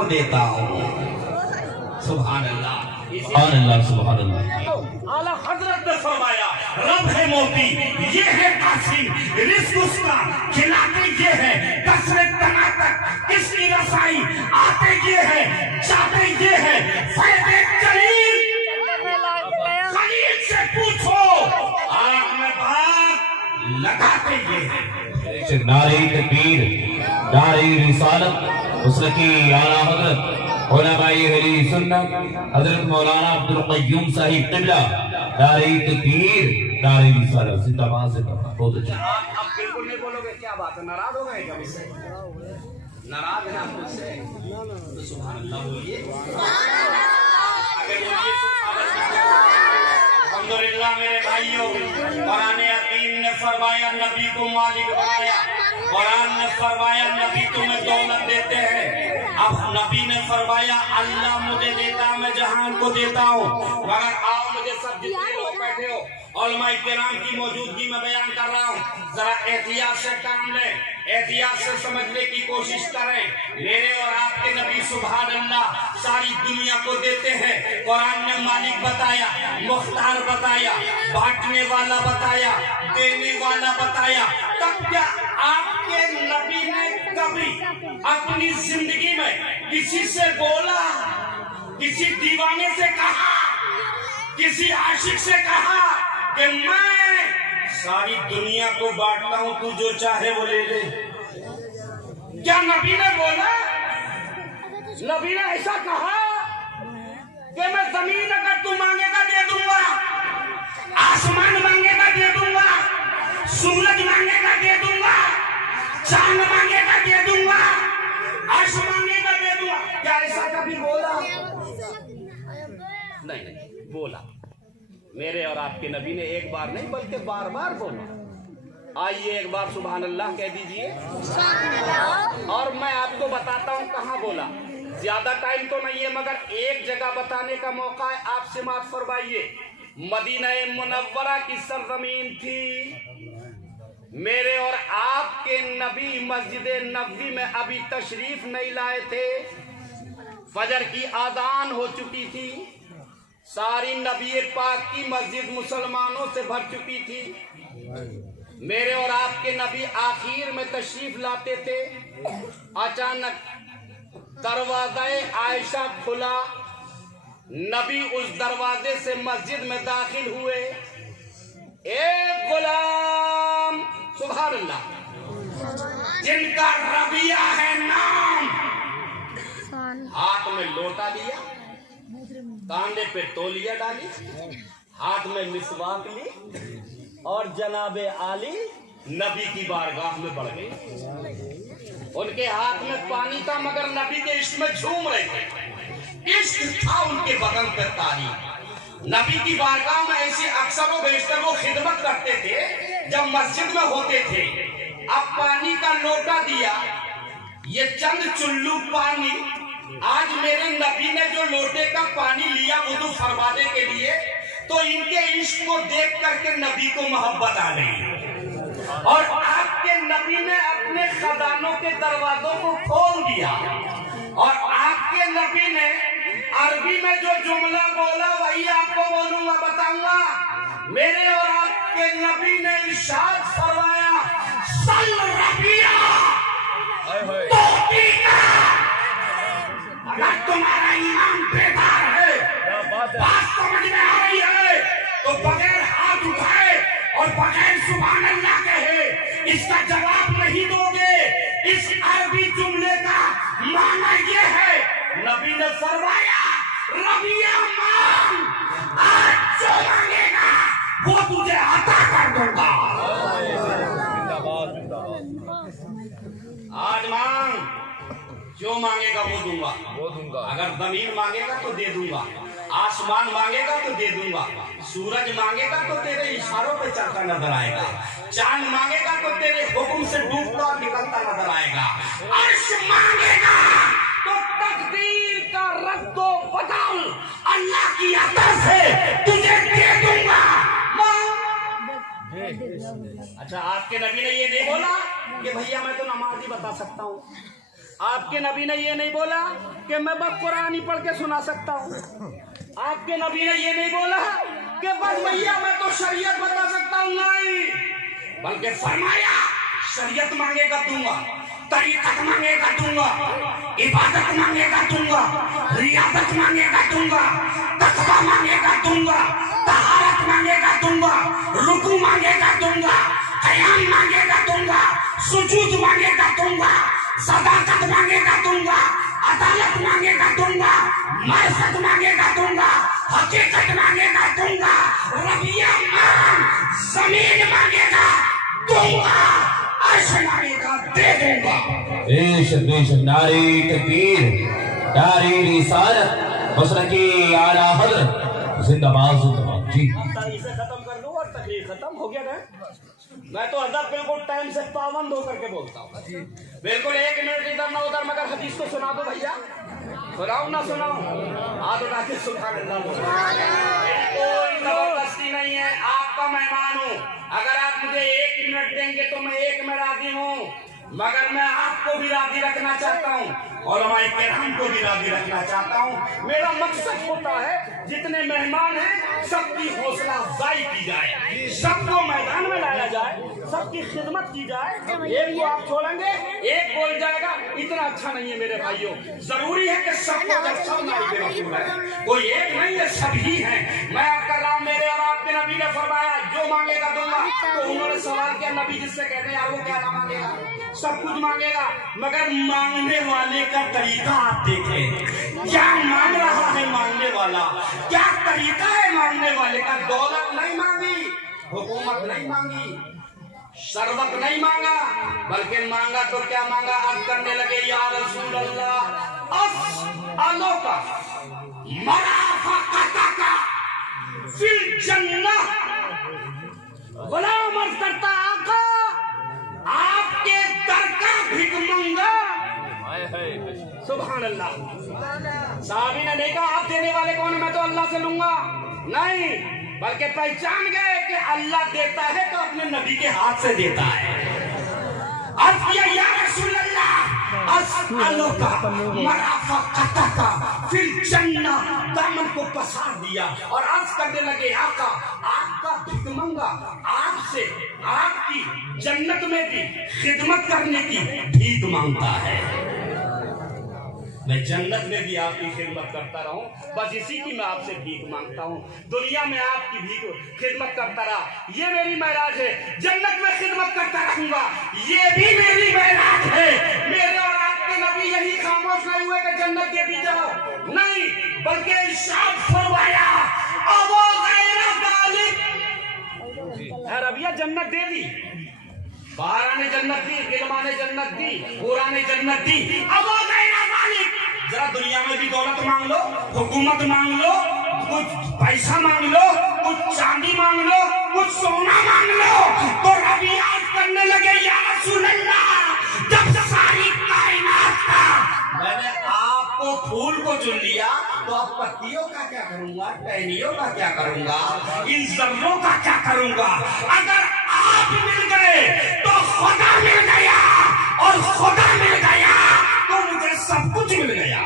को देता हूँ। सुभान अल्लाह, सुभान अल्लाह, सुभान अल्लाह। आला हजरत ने फरमाया रब है मोती, ये है कासिम, रिस्क उसका खिलाते ये है, कसरे तना तक किसकी रसाई आते ये है, जाते ये है, फैदे कलील खलील से पूछो आग में भाग लगाते ये है। नारे तकबीर, नारे रिसालत, उसकी आला हजरत उलमाए अहले सुन्नत हजरत मौलाना अब्दुल क़य्यूम साहिब क़िबला, नारे तकबीर, नारे रिसालत, जिंदाबाद जिंदाबाद। बहुत अच्छा। अब बिल्कुल नहीं बोलोगे, क्या बात है, नाराज हो गए क्या मुझसे? नाराज है आप मुझसे? तो सुभान अल्लाह बोलिए। अगर बोलिए सुभान अल्लाह। अल्हम्दुलिल्लाह मेरे भाइयों, कुरान हकीम ने फरमाया नबी को मालिक बनाया, कुरान ने फरमाया नबी तुम्हें दौलत देते हैं। अब नबी ने फरमाया अल्लाह मुझे देता, मैं जहान को देता हूँ। मगर आओ मुझे सब जितने लोग बैठे हो उलमाए किराम की मौजूदगी में बयान कर रहा हूँ, जरा एहतियात से काम लें, एहतियात से समझने की कोशिश करें। मेरे और आपके नबी सुभान अल्लाह सारी दुनिया को देते हैं। कुरान ने मालिक बताया, मुख्तार बताया, बांटने वाला बताया, देने वाला बताया। तब क्या आपके नबी ने कभी अपनी जिंदगी में किसी से बोला, किसी दीवाने से कहा, किसी आशिक से कहा कि मैं सारी दुनिया को बांटता हूं, तू जो चाहे वो ले ले? क्या नबी ने बोला? नबी ने ऐसा कहा कि मैं जमीन अगर तू मांगेगा दे दूंगा, आसमान मांगेगा दे दूंगा, सूरज मांगेगा दे दूंगा, चांद मांगेगा दे दूंगा, अर्श मांगेगा दे दूंगा? क्या ऐसा कभी बोला? नहीं नहीं बोला। मेरे और आपके नबी ने एक बार नहीं बल्कि बार बार बोला। आइए एक बार सुभान अल्लाह कह दीजिए। और मैं आपको बताता हूँ कहाँ बोला। ज्यादा टाइम तो नहीं है मगर एक जगह बताने का मौका है, आप समाअत फरमाइए। मदीना मुनव्वरा की सरजमीन थी। मेरे और आपके नबी मस्जिद नबवी में अभी तशरीफ नहीं लाए थे, फजर की आदान हो चुकी थी, सारी नबी पाक की मस्जिद मुसलमानों से भर चुकी थी। मेरे और आपके नबी आखिर में तशरीफ लाते थे। अचानक दरवाजा आयशा खुला, नबी उस दरवाजे से मस्जिद में दाखिल हुए। एक गुलाम सुभान अल्लाह जिनका रबिया है नाम, हाथ में लोटा लिया, कांधे पे तौलिया डाली, हाथ में मिसवाक ली और जनाबे आली नबी की बारगाह में बढ़ गए। उनके हाथ में पानी था मगर नबी के इश्क में झूम रहे थे। इश्क था उनके बदन पे तारीफ। नबी की बारगाह में ऐसे अक्सर व बेशतर वो खिदमत करते थे जब मस्जिद में होते थे। अब पानी का लोटा दिया, ये चंद चुल्लू पानी, आज मेरे नबी ने जो लोटे का पानी लिया वुदू फरमाने के लिए, तो इनके इश्क को देख करके नबी को मोहब्बत आ गई। और आपके नबी ने अपने खजानों के दरवाजों को खोल दिया और आपके नबी ने अरबी में जो जुमला बोला वही आपको बोलूंगा, बताऊंगा। मेरे और आपके नबी ने इरशाद फरमाया सल रबिया तोती का। अगर तुम्हारा ईमान बेकार है, बात समझ में आ रही है, तो बगैर हाथ उठाए और बगैर सुभान अल्लाह कहे इसका जवाब नहीं दोगे। इस अरबी जुमले का माना ये है, नबी ने फरमाया रबिया मांग, आज जो मांगेगा वो तुझे अता कर दूंगा। आज मांग, जो मांगेगा वो दूंगा। अगर जमीन मांगेगा तो दे दूंगा, आसमान मांगेगा तो दे दूंगा, सूरज मांगेगा तो तेरे इशारों पे चलता नजर आएगा, चांद मांगेगा तो तेरे हुक्म से डूबता और निकलता नजर आएगा, अर्श मांगेगा तो तकदीर का रद्दो बदल अल्लाह की अता से तुझे दे दूंगा। अच्छा, आपके नबी ने ये नहीं बोला कि भैया मैं तो नमाज ही बता सकता हूँ, आपके नबी ने ये नहीं बोला कि मैं बस कुरान ही पढ़ के सुना सकता हूँ। आपके नबी ने ये नहीं बोला कि बस भैया मैं तो शरीयत बता सकता हूँ, नहीं, बल्कि फरमाया शरीयत मांगेगा दूंगा, तरीकत मांगेगा दूंगा, इबादत मांगेगा दूंगा, रियादत मांगेगा दूंगा, तकवा मांगेगा दूंगा, तहारत मांगेगा दूंगा, रुकू मांगेगा दूंगा, क़याम मांगेगा दूंगा, सुजूद मांगेगा दूंगा, सदाकत मांगेगा दूंगा, अदालत मांगेगा दूंगा, मरफत मांगेगा दूंगा, हकीकत मांगेगा दूंगा, रबिया मान जमीन मांगेगा दूंगा, अर्श मांगेगा दे दूंगा। बेशक बेशक, नारे तकबीर, नारे रिसालत, मसलके आला हज़रत, जिंदाबाद जिंदाबाद। जी इसे खत्म कर दूं और तकरीर खत्म हो गया ना। मैं तो अदब बिल्कुल टाइम से पाबंद होकर के बोलता हूँ, बिल्कुल 1 मिनट इधर ना उधर, मगर हदीस को सुना दो भैया, सुनाऊं ना सुनाऊं? हाथ उठा के सुबहान अल्लाह बोलो। कोई जबरदस्ती नहीं है, आपका मेहमान हूँ, अगर आप मुझे 1 मिनट देंगे तो मैं 1 में राजी हूँ, मगर मैं आपको भी राजी रखना चाहता हूँ, उलमाए किराम को भी राजी रखना चाहता हूँ। मेरा मकसद होता है जितने मेहमान हैं सबकी हौसला अफजाई की जाए, सबको मैदान में लाया जाए, सबकी खिदमत की जाए। एक को आप छोड़ेंगे, एक बोल जाएगा, इतना अच्छा नहीं है मेरे भाइयों। जरूरी है कि सबको जब सब नहीं, कोई एक नहीं है, सभी हैं। मैं आपका राम, मेरे और आपके नबी ने फरमाया जो मांगेगा दूंगा। तो उन्होंने सवाल किया, नबी जिससे कहते हैं यार वो क्या ना मांगेगा? सब कुछ मांगेगा, मगर मांगने वाले का तरीका आप देखें, क्या मांग रहा है मांगने वाला, क्या तरीका है मांगने वाले का। दौलत नहीं मांगी, हुकूमत नहीं मांगी, शरबत नहीं मांगा, बल्कि मांगा तो क्या मांगा, अब करने लगे या रसूल अल्लाह अस्अलुका मराफक़तका फिल जन्नह। गुलाम अर्ज़ करता आका आपके दर का भिख मंगा। सुभान अल्लाह। साहबी ने नहीं कहा आप देने वाले कौन है, मैं तो अल्लाह से लूंगा, नहीं, बल्कि पहचान गए कि अल्लाह देता है तो अपने नबी के हाथ से देता है। अर्ज़ किया या रसूल अल्लाह अस्अलुका मराफक़तका फिल जन्नह, दामन को पसार दिया और अर्ज करने लगे आका आपका भिख मंगा, आपसे आपकी जन्नत में भी खिदमत करने की भीख मांगता है। मैं जन्नत में भी आपकी खिदमत करता रहूं, बस इसी की मैं आपसे भीख मांगता हूं। दुनिया में आपकी भीख खिदमत करता रहा, ये मेरी महराज है। जन्नत में खिदमत करता रहूंगा, ये भी मेरी महराज है। मेरे और आपके नबी यही खामोश नहीं हुए कि जन्नत दे दी जाओ, नहीं, बल्कि इरशाद फरमाया अबो गैर गालिब, रबिया जन्नत दे दी, बाहर ने जन्नत दी, गिलमा ने जन्नत दी, पूरा ने जन्नत दी, अबो गैर गालिब। जरा दुनिया में भी दौलत मांग लो, हुकूमत मांग लो, कुछ पैसा मांग लो, कुछ चांदी मांग लो, कुछ सोना मांग लो, तो रबी आज करने लगे या रसूल अल्लाह जब सारी कायनात का मैंने आपको फूल को चुन लिया तो अब पत्तियों का क्या करूंगा, टहनियों का क्या करूंगा, इन जर्रों का क्या करूंगा। अगर आप मिल गए तो खुदा मिल गया, और खुदा मिल गया तो मुझे सब कुछ मिल गया।